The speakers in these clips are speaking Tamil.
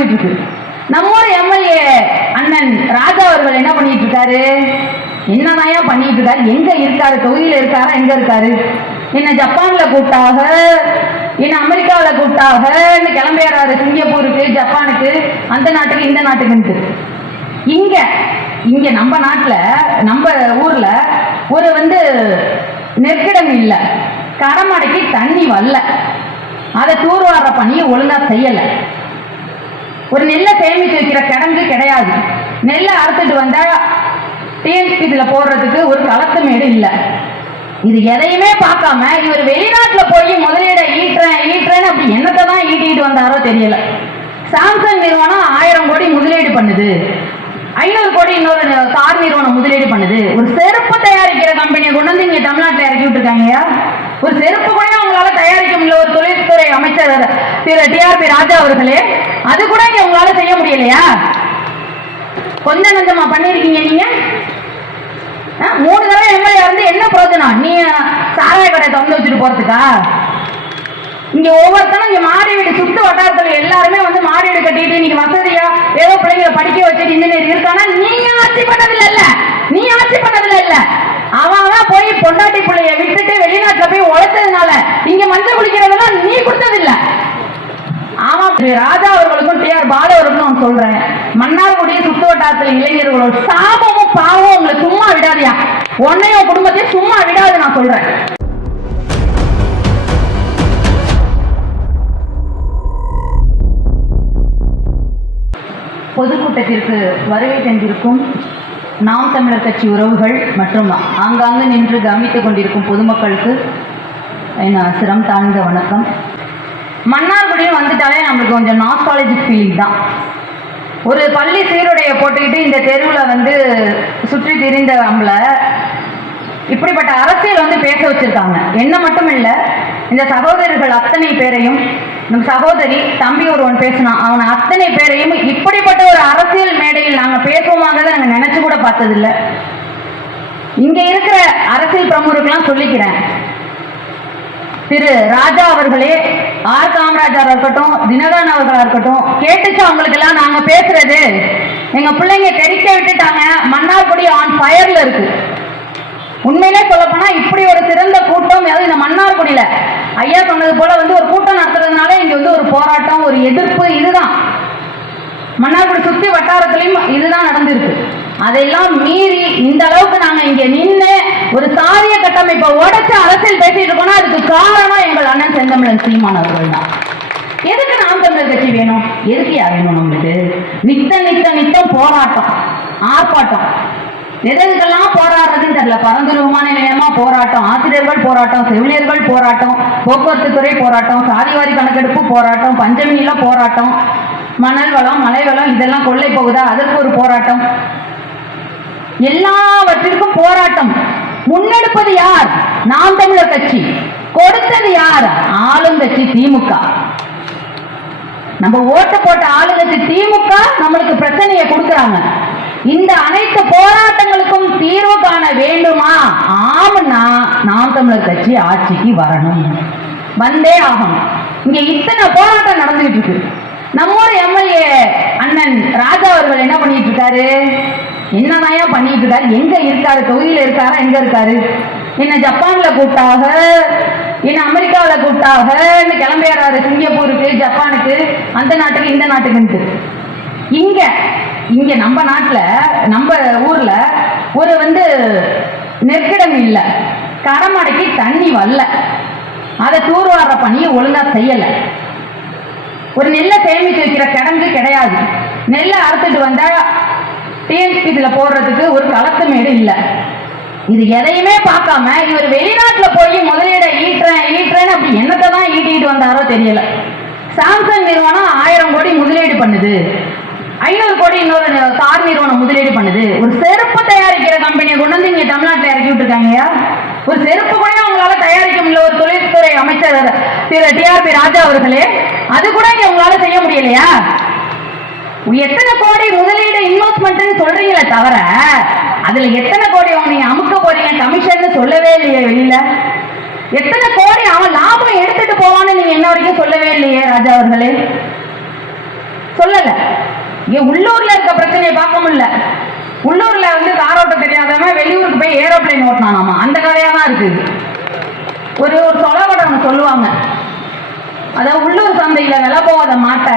நடந்துகிட்டு இருக்கு. நம்ம ஊர் எம்எல்ஏ அண்ணன் ராஜா அவர்கள் என்ன பண்ணிட்டு இருக்காரு? என்னன்னாயா பண்ணிட்டு இருக்காரு? எங்க இருக்காரு? தொகுதியில இருக்காரா? எங்க இருக்காரு? என்ன ஜப்பான்ல கூட்டாக, என்ன அமெரிக்காவில் கூட்டாக கிளம்பியாரு, சிங்கப்பூருக்கு, ஜப்பானுக்கு, அந்த நாட்டுக்கு, இந்த நாட்டுக்குன்ட்டு. இங்க இங்க நம்ம நாட்டுல, நம்ம ஊர்ல ஒரு நெருக்கிடம் இல்லை, கடமடைக்கு தண்ணி வரல, அதை தூர்வார பணியை ஒழுங்கா செய்யல. ஒரு நெல்லை சேமிச்சு வைக்கிற கிடங்கு கிடையாது. நெல்லை அறுத்துட்டு வந்தா டிஎன்பிசில போடுறதுக்கு ஒரு களத்து மேடு இல்லை. இது எதையுமே பார்க்காம இவர் வெளிநாட்டுல போய் முதலீட ஈட்டுறேன்னு அப்படி என்னத்தை தான் ஈட்டிட்டு வந்தாரோ தெரியல. சாம்சங் நிறுவனம் 1000 கோடி முதலீடு பண்ணுது, 500 கோடி இன்னொரு கார் நிறுவனம் முதலீடு பண்ணுது. ஒரு செருப்பு தயாரிக்கிற கம்பெனியை கொண்டு வந்து இங்க தமிழ்நாட்டில் இறக்கி விட்டுருக்காங்க. ஒரு செருப்பு கூட அவங்களால தயாரிக்க முடியல. ஒரு தொழில்துறை அமைச்சர் திரு டிஆர்பி ராஜா அவர்களே, அது கூட இங்க உங்களால செய்ய முடியலையா? கொஞ்சம் நஞ்சமா பண்ணிருக்கீங்க நீங்க. 3 தடவை எம்எல்ஏ வந்து என்ன பிரயோஜனம்? நீ சாராய கடை திறந்து வச்சுட்டு போறதுக்கா? இங்க ஒவ்வொருத்தரும் இங்க மாடி வீடு சுத்து வட்டாரத்துல எல்லாருமே மாடி வீடு கட்டிட்டு இன்னைக்கு வசதியா ஏதோ பிள்ளைங்களை படிக்க வச்சுட்டு இன்ஜினியர் இருக்கானா? நீ ஆட்சி பண்ணதுல இல்ல. அவன் போய் பொண்டாட்டி பிள்ளைய விட்டுட்டு வெளிநாட்டுல போய் உழைச்சதுனால இங்க மஞ்சள் குளிக்கிறதெல்லாம் நீ கொடுத்ததில்ல. ஆமா, ராஜா அவர்களுக்கும் டிஆர் பாலு அவர்களுக்கும் சொல்றேன், மன்னார்குடி சுத்து வட்டாரத்துல இளைஞர்களோட சாபமும் பாவம் உங்களை சும்மா விடாதியா, உன்னையும் குடும்பத்தையும் சும்மா விடாது நான் சொல்றேன். பொதுக்கூட்டத்திற்கு வருகை தந்திருக்கும் நாம் தமிழர் கட்சி உறவுகள் மற்றும் ஆங்காங்கு நின்று கவனித்துக் கொண்டிருக்கும் பொதுமக்களுக்கு என் சிரம் தாழ்ந்த வணக்கம். மன்னார்குடியும் வந்துட்டாலே நம்மளுக்கு கொஞ்சம் நாஸ்டாலஜிக் ஃபீலிங் தான். ஒரு பள்ளி சீருடையை போட்டுக்கிட்டு இந்த தெருவில் சுற்றி திரிந்த நம்மளை இப்படிப்பட்ட அரசியல் பேச வச்சிருக்காங்க. என்ன மட்டும் இல்லை, இந்த சகோதரர்கள் அத்தனை பேரையும், நம் சகோதரி தம்பி ஒருவன் பேசினான், அவன் அத்தனை பேரையும் இப்படிப்பட்ட ஒரு அரசியல் மேடையில் நாங்கள் பேசுவோமாங்கிறத நாங்கள் நினைச்சு கூட பார்த்ததில்லை. இங்க இருக்கிற அரசியல் பிரமுகர்கள்லாம் சொல்லிக்கிறேன், திரு ராஜா அவர்களே, ஆர் காமராஜர் இருக்கட்டும், தினகரன் அவர்களா இருக்கட்டும், கேட்டுச்சு அவங்களுக்கு எல்லாம் நாங்க பேசுறது. எங்க பிள்ளைங்க தெரிக்க விட்டுட்டாங்க, மன்னார்குடி ஆன் ஃபயர்ல இருக்கு. உண்மையிலே சொல்லப்போனா இப்படி ஒரு சிறந்த கூட்டம் இந்த மன்னார்குடியில ஐயா சொன்னது போல ஒரு கூட்டம் நடத்துறதுனால இங்க ஒரு போராட்டம், ஒரு எதிர்ப்பு, இதுதான் மன்னார்குடி சுத்தி வட்டாரத்திலையும் இதுதான் நடந்திருக்கு. அதெல்லாம் மீறி இந்த அளவுக்கு நாங்க இங்க நின்று ஒரு சாதிய கட்டமைப்பை உடைச்சு அரசியல் பேசிட்டு இருக்கோம்னா அதுக்கு காரணம் எங்கள் அண்ணன் செந்தமிழன் சீமான் அவர்கள் தான். எதுக்கு நாம் தமிழர் கட்சி வேணும்? எதுக்கு யார் வேணும் நம்மளுக்கு? நித்தம் போராட்டம், ஆர்ப்பாட்டம், எதற்கெல்லாம் போராடுறதுன்னு தெரியல. பரந்தூர் விமான நிலையமா போராட்டம், ஆசிரியர்கள் போராட்டம், செவிலியர்கள் போராட்டம், போக்குவரத்து துறை போராட்டம், சாதிவாரி கணக்கெடுப்பு போராட்டம், பஞ்சமியில போராட்டம், மணல் வளம், மலை வளம் இதெல்லாம் கொள்ளை போகுதா, அதற்கு ஒரு போராட்டம். எல்லாவற்றிற்கும் போராட்டம். முன்னெடுப்பது யார்? நாம் தமிழர் கட்சி. கொடுத்தது யார்? ஆளுங்கட்சி திமுக. நம்ம ஓட்டு போட்ட ஆளுங்கட்சி திமுக நம்மளுக்கு பிரச்சனையை கொடுக்கறாங்க. இந்த அனைத்து போராட்டங்களுக்கும் தீர்வு காண வேண்டுமா? ஆம்னா நாம் தமிழர் கட்சி ஆட்சிக்கு வரணும், வந்தே ஆகணும். இங்க இத்தனை போராட்டம் நடந்துகிட்டு இருக்கு. நம்ம ஊர் எம்எல்ஏ அண்ணன் ராஜா அவர்கள் என்ன பண்ணிட்டு இருக்காரு? என்னன்னாயா பண்ணிட்டு இருக்காரு? எங்க இருக்காரு? தொகுதியில இருக்காரா? எங்க இருக்காரு? என்ன ஜப்பான்ல கூட்டாக, என்ன அமெரிக்காவில் கூட்டாக கிளம்பியாரு, சிங்கப்பூருக்கு, ஜப்பானுக்கு, அந்த நாட்டுக்கு, இந்த நாட்டுக்குன்ட்டு. இங்க இங்க நம்ம நாட்டுல, நம்ம ஊர்ல ஒரு நெருக்கிடம் இல்லை, கடமடைக்கு தண்ணி வரல, அதை தூர்வார பணியை ஒழுங்கா செய்யல. ஒரு நெல்லை சேமிச்சு வைக்கிற கிடங்கு கிடையாது. நெல்லை அறுத்துட்டு வந்தா டிஎன்பிசில போடுறதுக்கு ஒரு களத்து மேடு இல்லை. இது எதையுமே பார்க்காம இவர் வெளிநாட்டுல போய் முதலீட ஈட்டுறேன்னு அப்படி என்னத்தை தான் ஈட்டிட்டு வந்தாரோ தெரியல. சாம்சங் நிறுவனம் 1000 கோடி முதலீடு பண்ணுது, 500 கோடி இன்னொரு கார் நிறுவனம் முதலீடு பண்ணுது. ஒரு செருப்பு தயாரிக்கிற கம்பெனியை கொண்டு வந்து இங்க தமிழ்நாட்டில் இறக்கி விட்டுருக்காங்க. ஒரு செருப்பு கூட அவங்களால தயாரிக்க முடியல. ஒரு தொழில்துறை அமைச்சர் திரு டிஆர்பி ராஜா அவர்களே, அது கூட இங்க உங்களால செய்ய முடியலையா? எத்தனை கோடி முதலீடு இன்வெஸ்ட்மெண்ட் சொல்றீங்களே தவிர அதுல எத்தனை கோடி நீங்க அமுக்க போறீங்க கமிஷன் சொல்லவே இல்லையே. வெளியில எத்தனை கோடி அவன் லாபம் எடுத்துட்டு போவான்னு நீங்க என்ன வரைக்கும் சொல்லவே இல்லையே ராஜா அவர்களே. சொல்லல. இங்க உள்ளூர்ல இருக்க பிரச்சனையை பார்க்க முடியல. உள்ளூர்ல வந்து காரோட்ட தெரியாதவன் வெளியூருக்கு போய் ஏரோப்ளைன் ஓட்டினானாமா, அந்த கதையா தான் இருக்குது. ஒரு சொலவடம் சொல்லுவாங்க, அதாவது உள்ளூர் சந்தையில விலை போகாத மாட்டை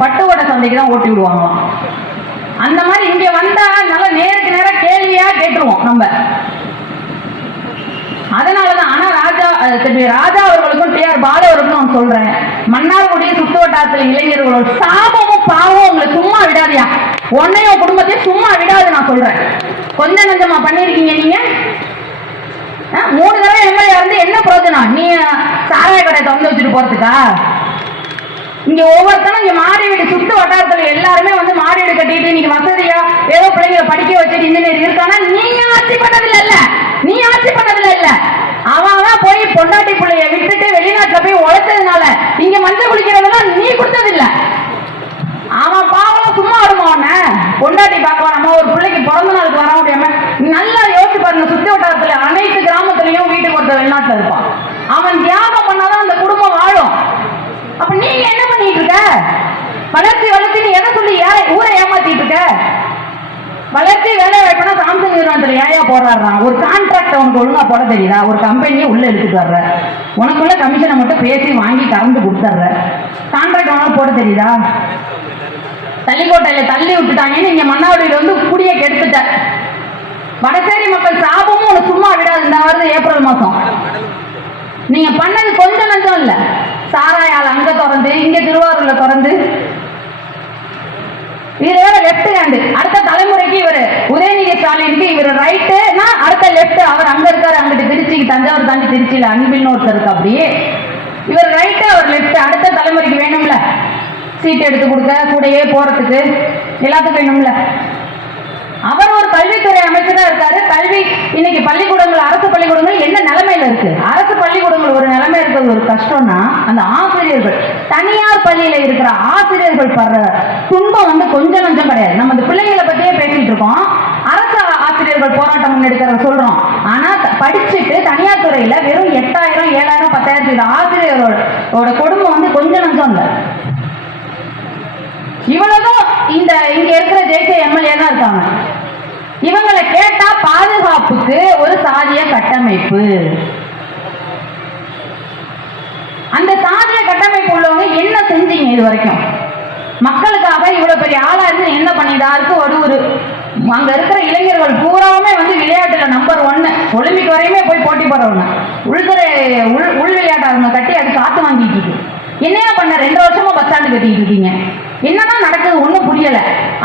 பட்டுவட சந்தைக்கு தான் ஓட்டி விடுவாங்களாம். அந்த மாதிரி இங்க வந்தா நல்லா நேருக்கு நேரம் கேள்வியா கேட்டுருவோம் நம்ம. அதனாலதான் ஆனா ராஜா அவர்களுக்கும் டிஆர் பாலு அவர்களுக்கும் நான் சொல்றேன், மன்னார்குடி சுத்து வட்டாரத்தில் இளைஞர்களோட சாபமும் பாவம் உங்களை சும்மா விடாதியா, உன்னையும் குடும்பத்தையும் சும்மா விடாது. நான் சொல்றேன், கொஞ்சம் நஞ்சமா பண்ணிருக்கீங்க நீங்க. 3 தடவை எம்எல்ஏ வந்து என்ன பிரயோஜனம்? நீ சாராய கடை திறந்து வச்சுட்டு போறதுக்கா? இங்க ஒவ்வொருத்தரும் இங்க மாடி வீடு சுத்து வட்டாரத்துல எல்லாருமே வந்து மாடி வீடு கட்டிட்டு இன்னைக்கு வசதியா ஏதோ பிள்ளைங்களை படிக்க வச்சுட்டு இன்ஜினியர் இருக்கானா? நீங்க ஆட்சி பண்ணதில்ல இல்ல, நீ ஆட்சி பண்ணதில்ல இல்ல. அவன் போய் பொண்டாட்டி பிள்ளைய விட்டுட்டு வெளிநாட்டுல போய் உழைச்சதுனால இங்க மஞ்சள் குளிக்கிறதெல்லாம் நீ கொடுத்ததில்ல. அவன் பாவம் சும்மா வருமாவன பொண்டாட்டி பார்க்கலாம். நம்ம ஒரு பிள்ளைக்கு பிறந்த நாளுக்கு வர முடியாம நல்லா யோசிச்சு பாருங்க. சுத்தி வட்டாரத்துல அனைத்து கிராமத்திலையும் வீட்டுக்கு ஒருத்தர் வெளிநாட்டுல இருப்பான். அவன் தியாகம் பண்ணாதான் அந்த குடும்பம் வாழும். அப்ப நீங்க என்ன பண்ணிட்டு இருக்க? வளர்ச்சி நீ எதை சொல்லி ஊரை ஏமாத்திட்டு இருக்க? வளர்ச்சி வேலை வாய்ப்புனா சாம்சங் நிறுவனத்துல ஏயா போடுறான்? ஒரு கான்ட்ராக்ட் உனக்கு ஒழுங்கா போட தெரியுதா? ஒரு கம்பெனியை உள்ள எடுத்துட்டு வர்ற, உனக்குள்ள கமிஷனை மட்டும் பேசி வாங்கி கறந்து கொடுத்துட்ற, கான்ட்ராக்ட் உனக்கு போட தெரியுதா? தள்ளிக்கோட்டையில தள்ளி விட்டுட்டாங்கன்னு இங்க மன்னார்குடியில வந்து குடிய கெடுத்துட்ட. வடசேரி மக்கள் சாபமும் உனக்கு சும்மா விடாது. இந்த வருது ஏப்ரல் மாசம் நீங்க பண்ணது கொஞ்சம் நஞ்சம் இல்ல. சாராயால் அங்க திறந்து, இங்க திருவாரூர்ல திறந்து, இவரோட லெப்ட் ஹேண்டு. அடுத்த தலைமுறைக்கு இவரு உதயநிதி ஸ்டாலினுக்கு இவர் ரைட்டுனா அடுத்த லெப்ட். அவர் அங்க இருக்காரு, அங்கிட்டு திருச்சிக்கு தஞ்சாவூர் தாண்டி திருச்சியில அன்பில்னு ஒருத்தர் இருக்கு. அப்படியே இவர் ரைட்டு, அவர் லெப்ட். அடுத்த தலைமுறைக்கு வேணும்ல சீட் எடுத்து கொடுக்க, கூடையே போறதுக்கு எல்லாத்துக்கும் வேணும்ல. அவர் ஒரு கல்வித்துறை அமைச்சரா இருக்காரு. கல்வி இன்னைக்கு பள்ளிக்கூடங்கள், அரசு பள்ளிக்கூடங்கள் என்ன நிலைமையில இருக்கு? அரசு பள்ளிக்கூடங்கள் ஒரு நிலைமை இருக்கிறது ஒரு கஷ்டம்னா, அந்த ஆசிரியர்கள், தனியார் பள்ளியில இருக்கிற ஆசிரியர்கள் படுற துன்பம் வந்து கொஞ்சம் நஞ்சம் கிடையாது. நம்ம அந்த பிள்ளைங்களை பத்தியே பேசிட்டு இருக்கோம். அரசு ஆசிரியர்கள் போராட்டம் முன்னெடுக்கிறத சொல்றோம். ஆனா படிச்சுட்டு தனியார் துறையில வெறும் 8000, 7000, 10,000 ஆசிரியரோட குடும்பம் வந்து கொஞ்சம் நஞ்சம் இல்லை. இவ்வளவும் இங்க இருக்கிற ஜெயிச்ச எம்எல்ஏ தான் இருக்காங்க. இவங்களை கேட்டா பாதுகாப்புக்கு ஒரு சாதிய கட்டமைப்பு, அந்த சாதிய கட்டமைப்பு உள்ளவங்க என்ன செஞ்சீங்க இது வரைக்கும்? மக்களுக்காக இவ்வளவு பெரிய ஆளா இருந்து என்ன பண்ணிதாருக்கு? ஒரு அங்க இருக்கிற இளைஞர்கள் பூராவுமே வந்து விளையாட்டுல நம்பர் 1, ஒலிம்பிக் வரையுமே போய் போட்டி போடுறவங்க. உள்துறை உள் விளையாட்டாளர்களை கட்டி அது காத்து வாங்கிட்டு இருக்கு. என்னையா பண்ண? 2 வருஷமா பஸ் ஸ்டாண்டு கட்டிட்டு இருக்கீங்க. என்னதான் நடக்குது ஒன்றும் புரியல.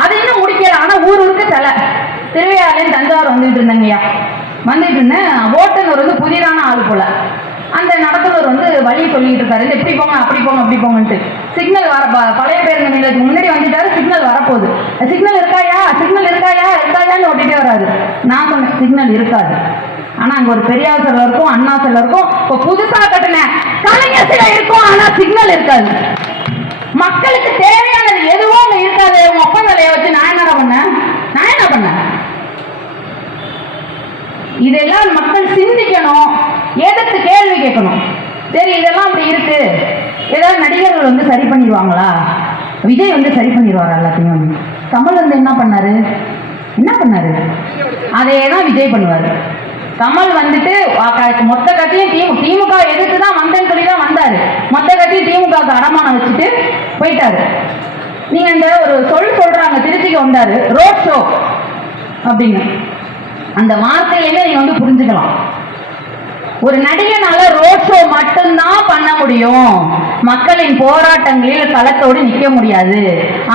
அது இன்னும் முடிக்கல. ஆனா ஊருக்கு சில திருவையாறுலேருந்து தஞ்சாவூர் வந்துட்டு இருந்தாங்கய்யா. வந்துட்டு இருந்தேன். ஓட்டுநர் வந்து புதிதான ஆள் போல. அந்த நடத்துனர் வந்து வழி சொல்லிட்டு இருக்காரு, எப்படி போங்க அப்படி போங்க அப்படி போங்கன்ட்டு. சிக்னல் வர பழைய பேருந்து நிலையத்துக்கு முன்னாடி வந்துட்டாரு. சிக்னல் வரப்போகுது. சிக்னல் இருக்காயா, சிக்னல் இருக்காயா, இருக்காயான்னு ஓட்டிட்டே வராது. நான் சொன்னேன் சிக்னல் இருக்காது. ஆனா அங்க ஒரு பெரியார் சிலை இருக்கும், அண்ணா சிலை இருக்கும், இப்போ புதுசா கட்டின கலைஞர் சிலை இருக்கும், ஆனா சிக்னல் இருக்காது. மக்களுக்கு தேவையானது எதுவும் அங்க இருக்காது. உங்க அப்பா தலையை வச்சு நான் என்ன பண்ணேன்? இதெல்லாம் மக்கள் சிந்திக்கணும், எதிர்த்து கேள்வி கேட்கணும். சரி இதெல்லாம் அப்படி இருக்கு, ஏதாவது நடிகர்கள் வந்து சரி பண்ணிடுவாங்களா? விஜய் வந்து சரி பண்ணிடுவாரா எல்லாத்தையும்? கமல் வந்து என்ன பண்ணாரு? அதேதான் விஜய் பண்ணுவாரு. கமல் வந்துட்டு மொத்த கட்சியும் திமுக எதிர்த்து தான் வந்தேன்னு சொல்லி தான் வந்தாரு. மொத்த கட்சியும் திமுகவுக்கு அடமானம் வச்சுட்டு போயிட்டாரு. நீங்க இந்த ஒரு சொல்றாங்க, திருச்சிக்கு வந்தாரு ரோட் ஷோ அப்படின்னு. அந்த வார்த்தையில நீங்க வந்து புரிஞ்சுக்கலாம். ஒரு நடிகனால ரோட் ஷோ மட்டும்தான் பண்ண முடியும், மக்களின் போராட்டங்களில் களத்தோடு நிற்க முடியாது.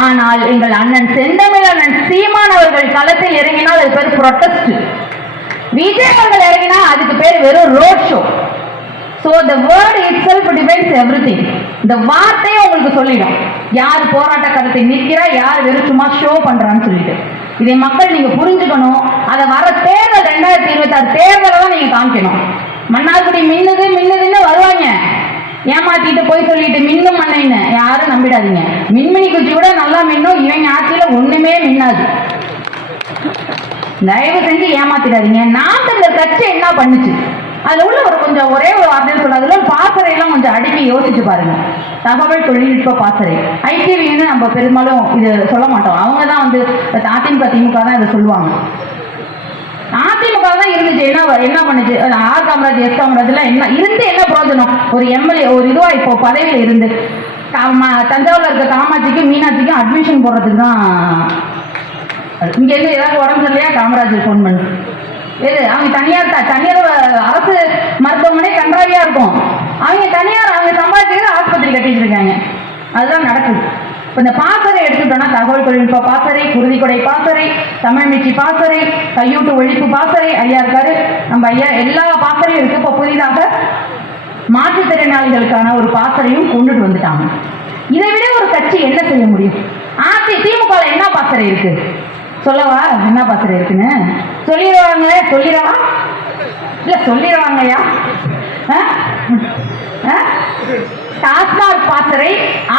ஆனால் எங்கள் அண்ணன் செந்தமிழன் சீமான் அவர்கள் களத்தில் இறங்கினால் அது பேர் புரொட்டஸ்ட். விஜய் அவர்கள் இறங்கினா அதுக்கு பேர் வெறும் road show. So the word itself defines everything. இந்த வார்த்தையே உங்களுக்கு சொல்லிடும் யார் போராட்ட களத்தை நிற்கிறா, யார் வெறும் சும்மா ஷோ பண்றான்னு சொல்லிட்டு. இதை மக்கள் நீங்க புரிஞ்சுக்கணும். அதை வர தேர்தல் 2026 தேர்தலை தான் நீங்க காமிக்கணும். மன்னார்குடி மின்னுதுன்னு வருவாங்க, ஏமாத்திட்டு போய் சொல்லிட்டு மின்னும் மண்ணைன்னு யாரும் நம்பிடாதீங்க. மின்மினி குச்சி கூட நல்லா மின்னும், இவங்க ஆட்சியில ஒண்ணுமே மின்னாது. தயவு செஞ்சு ஏமாத்திடாதீங்க. நாம் தமிழர் கட்சி என்ன பண்ணுச்சு? அதுல உள்ள ஒரு கொஞ்சம் ஒரே ஒரு வார்த்தைன்னு சொல்ல அதுல பாசறை எல்லாம் கொஞ்சம் அடுக்கி யோசிச்சு பாருங்க. தகவல் தொழில்நுட்ப பாசறை ஐடிவின்னு நம்ம பெரும்பாலும் இது சொல்ல மாட்டோம். அவங்க தான் வந்து அதிமுக திமுக தான் இதை சொல்லுவாங்க. அதிமுக தான் இருந்துச்சு, என்ன பண்ணுச்சு? ஆர் காமராஜ் எஸ் காமராஜ்லாம் என்ன இருந்து என்ன பிரயோஜனம்? ஒரு எம்எல்ஏ ஒரு இதுவா இப்போ பதவியில இருந்து தஞ்சாவூர்ல இருக்க காமாட்சிக்கும் மீனாட்சிக்கும் அட்மிஷன் போடுறதுக்கு தான் இங்க இருந்து ஏதாவது உடம்பு இல்லையா காமராஜ் ஃபோன் பண்ணு. எது அவங்க தனியார் அரசு மருத்துவமனை கன்றாவியா இருக்கும். அவங்க தனியார் அவங்க சம்பாதிக்கிறது ஆஸ்பத்திரி கட்டிட்டு இருக்காங்க. அதுதான் நடக்குது. இப்போ இந்த பாசறை எடுத்துட்டோம்னா தகவல் தொழில்நுட்ப பாசறை, குருதிக்கொடை பாசறை, தமிழ் மிச்சி பாசறை, கையூட்டு ஒழிப்பு பாசறை ஐயா இருக்காரு. நம்ம ஐயா எல்லா பாசறையும் இருக்கு. இப்போ புதிதாக மாற்றுத்திறனாளிகளுக்கான ஒரு பாசறையும் கொண்டுட்டு வந்துட்டாங்க. இதை விட ஒரு கட்சி என்ன செய்ய முடியும்? திமுக என்ன பாசறை இருக்கு சொல்லவா? என்ன பாசறை இருக்குன்னு சொல்லிடுவாங்க. சொல்லிடவா? இல்ல சொல்லிடுவாங்கய்யா. டாஸ்மாக் பாசறை,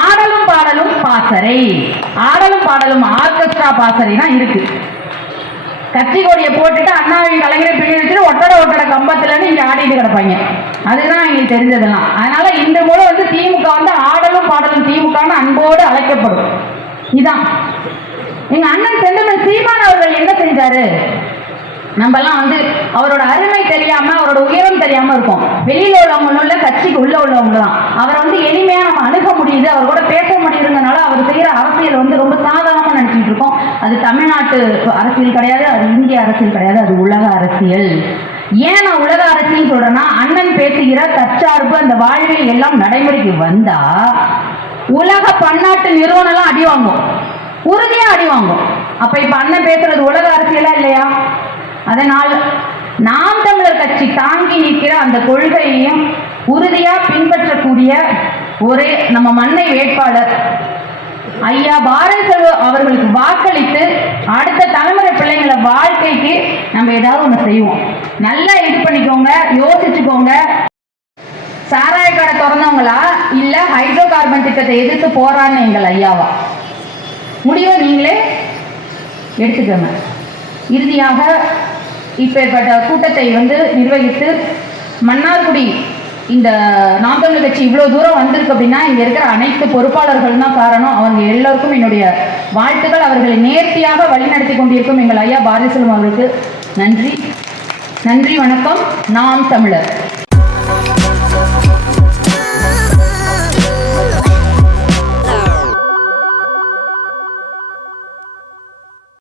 ஆடலும் பாடலும் பாசறை, ஆடலும் பாடலும் ஆர்கெஸ்ட்ரா பாசறை தான் இருக்கு. கட்சி கொடியை போட்டுட்டு அண்ணாவின் கலைஞரை பின்னி வச்சுட்டு ஒட்டட கம்பத்துல இங்க ஆடிட்டு கிடப்பாங்க. அதுதான் எங்களுக்கு தெரிஞ்சதெல்லாம். அதனால இந்த மூலம் வந்து திமுக வந்து ஆடலும் பாடலும் திமுகன்னு அன்போடு அழைக்கப்படும். இதான் எங்க அண்ணன் செந்தமிழ் சீமான் அவர்கள் என்ன செஞ்சாரு? நம்ம எல்லாம் வந்து அவரோட அருமை தெரியாம அவரோட உயரம் தெரியாம இருக்கும். வெளியில உள்ளவங்க கட்சிக்கு உள்ள உள்ளவங்க தான். அவரை வந்து எளிமையா நம்ம அணுக முடியுது, அவர் கூட பேச முடியுதுனால அவர் செய்யற அரசியல் வந்து ரொம்ப சாதாரணமா நினைச்சிட்டு இருக்கோம். அது தமிழ்நாட்டு அரசியல் கிடையாது, அது இந்திய அரசியல் கிடையாது, அது உலக அரசியல். ஏன் நான் உலக அரசியல் சொல்றேன்னா, அண்ணன் பேசுகிற தற்சார்பு அந்த வாழ்வில் எல்லாம் நடைமுறைக்கு வந்தா உலக பன்னாட்டு நிறுவனம் எல்லாம் அடி வாங்கும், உறுதியா அடி வாங்கும். அப்ப இப்ப அண்ணன் பேசுறது உலக அரசியலா இல்லையா? அதனால் நாம் தமிழர் கட்சி தாங்கி நிற்கிற அந்த கொள்கையையும் உறுதியா பின்பற்றக்கூடிய ஒரே நம்ம மண்ணை வேட்பாளர் ஐயா பாரதி அவர்களுக்கு வாக்களித்து அடுத்த தலைமுறை பிள்ளைங்கள வாழ்க்கைக்கு நம்ம ஏதாவது ஒண்ணு செய்வோம். நல்லா இது பண்ணிக்கோங்க, யோசிச்சுக்கோங்க. சாராய கடை திறந்தவங்களா இல்ல ஹைட்ரோ கார்பன் திட்டத்தை எதிர்த்து போறான்னு எங்கள் ஐயாவா? முடிவை நீங்களே எடுத்துக்கோங்க. இறுதியாக இப்பேற்பட்ட கூட்டத்தை வந்து நிர்வகித்து மன்னார்குடி இந்த நாம் தமிழர் கட்சி இவ்வளவு தூரம் வந்திருக்கு அப்படின்னா இங்க இருக்கிற அனைத்து பொறுப்பாளர்கள் தான் காரணம். அவங்க எல்லோருக்கும் என்னுடைய வாழ்த்துக்கள். அவர்களை நேர்த்தியாக வழிநடத்தி கொண்டிருக்கும் எங்கள் ஐயா பாரதி செல்வம் அவர்களுக்கு நன்றி. நன்றி, வணக்கம். நாம் தமிழர்.